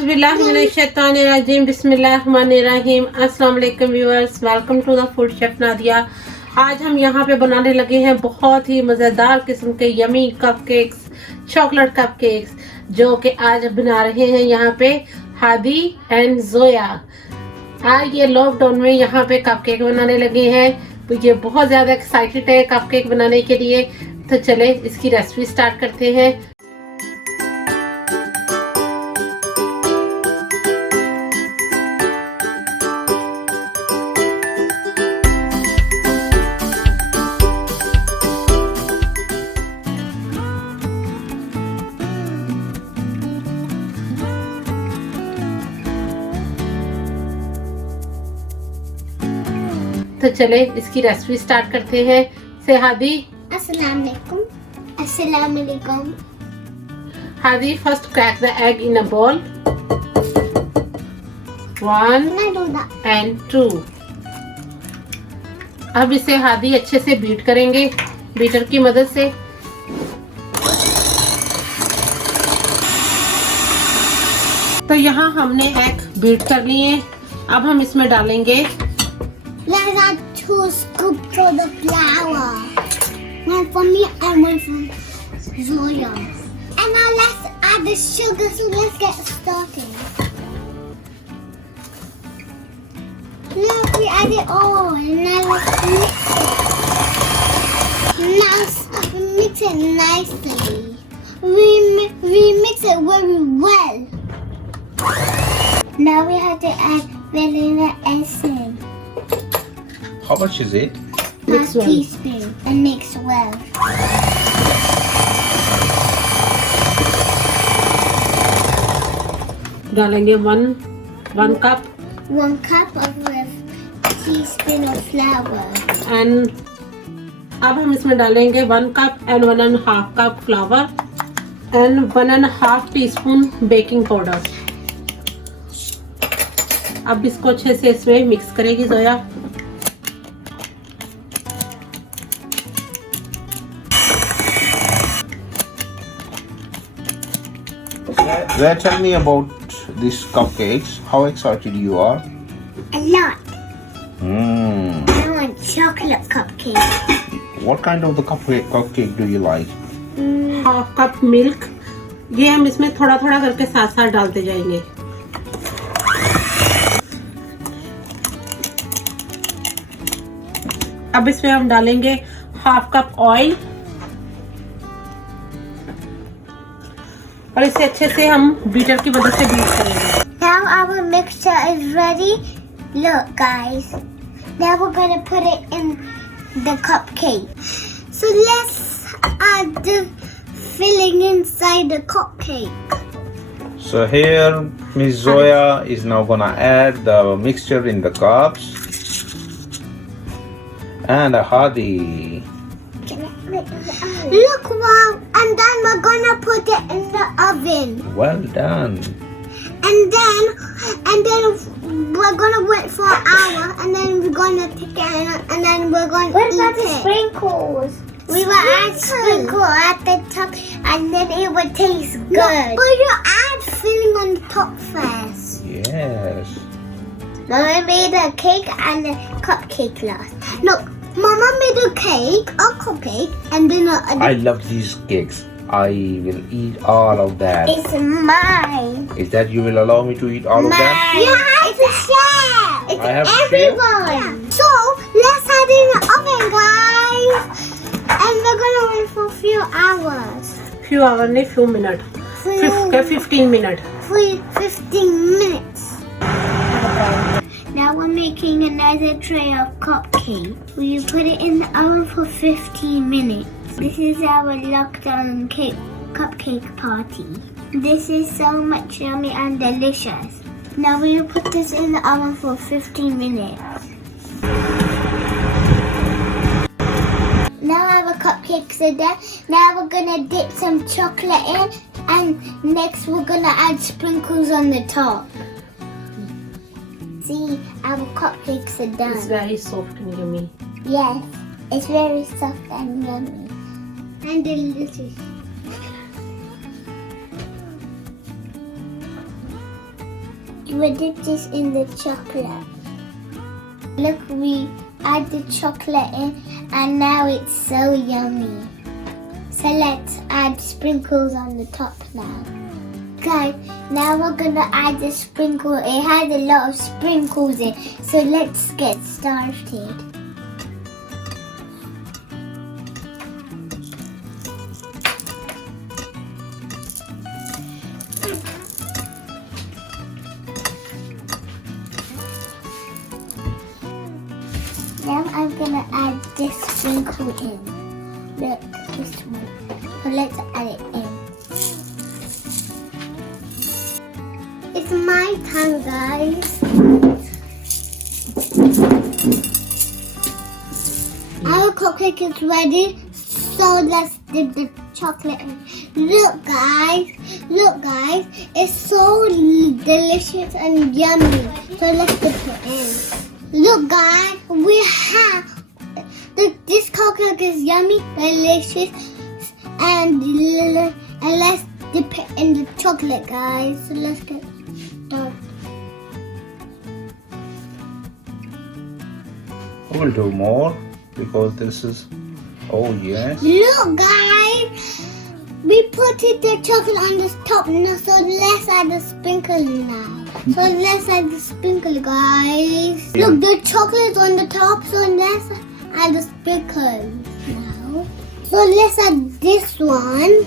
बिस्मिल्लाहिर्रहमानिर्रहीम बिस्मिल्लाहिर्रहमानिर्रहीम अस्सलाम वालेकुम viewers, welcome to the food chef Nadia. आज हम यहाँ पे बनाने लगे हैं बहुत ही मज़ेदार किस्म के यमी कपकेक्स, चॉकलेट कपकेक्स, जो कि आज बना रहे हैं यहाँ पे हादी एंड जोया। आज ये लॉकडाउन में यहाँ पे कपकेक बनाने लगे हैं, तो ये बहुत ज़्यादा एक्साइटेड है कपकेक बनाने के लिए। तो चले इसकी रेसिपी स्टार्ट करते हैं। तो चले इसकी रेसिपी स्टार्ट करते हैं। से हादी अस्सलाम वालेकुम। Hadi first crack the egg in a ball. 1 and 2। अब इसे हादी अच्छे से बीट करेंगे बीटर की मदद से। तो यहाँ हमने एग बीट कर लिए। अब हम इसमें डालेंगे Let's add 2 scoops of the flour. One for me and one for Zoya. And now let's add the sugar, so let's get started. Look, we add it all, and now let's mix it. Now mix it nicely. We mix it very well. Now we have to add vanilla essence. How much is it? Mix well. Teaspoon and mix well. डालेंगे 1 cup 1 cup of teaspoon of flour. And अब हम इसमें डालेंगे 1 cup and 1.5 cup flower and 1.5 teaspoon baking powder. अब इसको अच्छे से इसमें मिक्स करेगी Zoya. Zoya, tell me about these cupcakes. How excited you are? A lot. I want chocolate cupcake. What kind of the cupcake do you like? 1/2 cup milk. ये हम इसमें थोड़ा थोड़ा करके साथ साथ डालते जाएंगे। अब इसमें हम डालेंगे 1/2 cup ऑयल और इसे अच्छे से हम बीटर की मदद से बीट करेंगे। Now our mixture is ready. Look, guys. Now we're gonna put it in the cupcake. So let's add the filling inside the cupcake. So here Miss Zoya is now gonna add the mixture in the cups. And Hadi. Look, wow, and then we're gonna put it in the oven. Well done. And then we're gonna wait for an hour, and then we're gonna take it, and then we're gonna eat it. What about the sprinkles? We will add sprinkle at the top, and then it will taste good. No, but you add filling on the top first. Yes. Mama made a cake and a cupcake last. Look, Mama made a cake, a cupcake, and then I love these cakes. I will eat all of that. It's mine. Is that you will allow me to eat all of that? Yeah, it's a share. It's I have everyone. Yeah. So let's add it in the oven, guys. And we're gonna wait for a few hours. few hour नहीं few minute 15 minute 15 minutes. Now we're making another tray of cupcake. We put it in the oven for 15 minutes. This is our lockdown cupcake party. This is so much yummy and delicious. Now we will put this in the oven for 15 minutes. Now our cupcakes are done. Now we're gonna dip some chocolate in, and next we're gonna add sprinkles on the top. See, our cupcakes are done. It's very soft and yummy. Yes, it's very soft and yummy. And delicious. we dip this in the chocolate. Look, we add the chocolate in, and now it's so yummy. So let's add sprinkles on the top now. Guys, now we're gonna add the sprinkle. It has a lot of sprinkles in, so let's get started. Now I'm gonna add this sprinkle in. Look, this one. So let's add it in. It's my turn, guys. Our cupcake is ready, so let's dip the chocolate in. Look, guys. Look, guys. It's so delicious and yummy. So let's dip it in. Look, guys. We have this cupcake is yummy, delicious, and let's dip it in the chocolate, guys. So let's get started. We'll do more because this is. Oh yes. Look, guys. We put the chocolate on the top now, so let's add the sprinkle now. So let's add the sprinkle, guys. Look, the chocolate's on the top, so let's add the sprinkles now. So let's add this one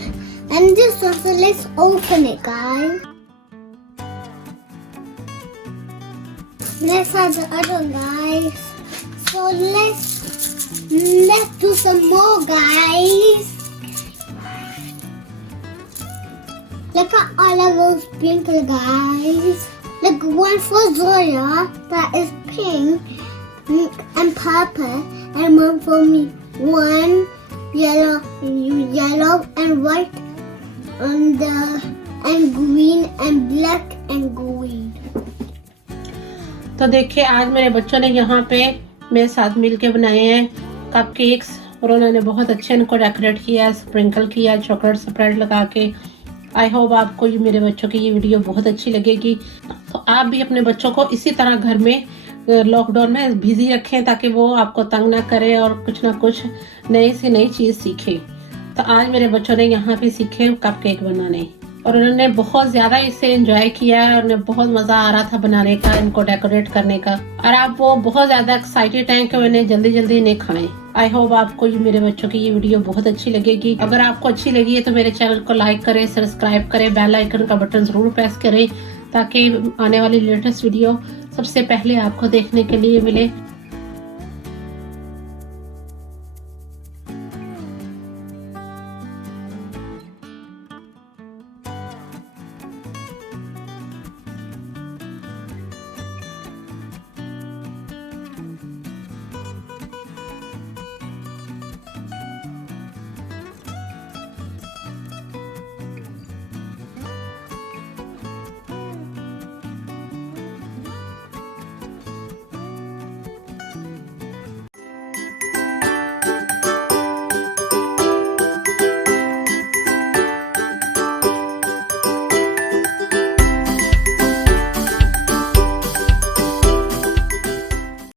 and this one. So let's open it, guys. Let's add the other one, guys. So let's do some more, guys. Look at all of those sprinkles, guys. Look, one for Zoya that is pink and purple, and one for me. One yellow and white, and green and black and green. तो देखिए आज मेरे बच्चों ने यहाँ पे मेरे साथ मिलके बनाए हैं कपकेक्स और उन्होंने बहुत अच्छे इनको डेकोरेट किया, स्प्रिंकल किया चॉकलेट स्प्रेड लगा के। आई होप आपको ये मेरे बच्चों की ये वीडियो बहुत अच्छी लगेगी। तो आप भी अपने बच्चों को इसी तरह घर में लॉकडाउन में बिजी रखें ताकि वो आपको तंग ना करे और कुछ ना कुछ नई चीज़ सीखे। तो आज मेरे बच्चों ने यहाँ पे सीखे कपकेक बनाने और उन्होंने बहुत ज़्यादा इसे एंजॉय किया और उन्हें बहुत मज़ा आ रहा था बनाने का, इनको डेकोरेट करने का। और आप वो बहुत ज़्यादा एक्साइटेड हैं कि उन्हें जल्दी इन्हें खाएं। आई होप आपको ये मेरे बच्चों की ये वीडियो बहुत अच्छी लगेगी। अगर आपको अच्छी लगी है तो मेरे चैनल को लाइक करें, सब्सक्राइब करें, बेल आइकन का बटन ज़रूर प्रेस करें ताकि आने वाली लेटेस्ट वीडियो सबसे पहले आपको देखने के लिए मिले।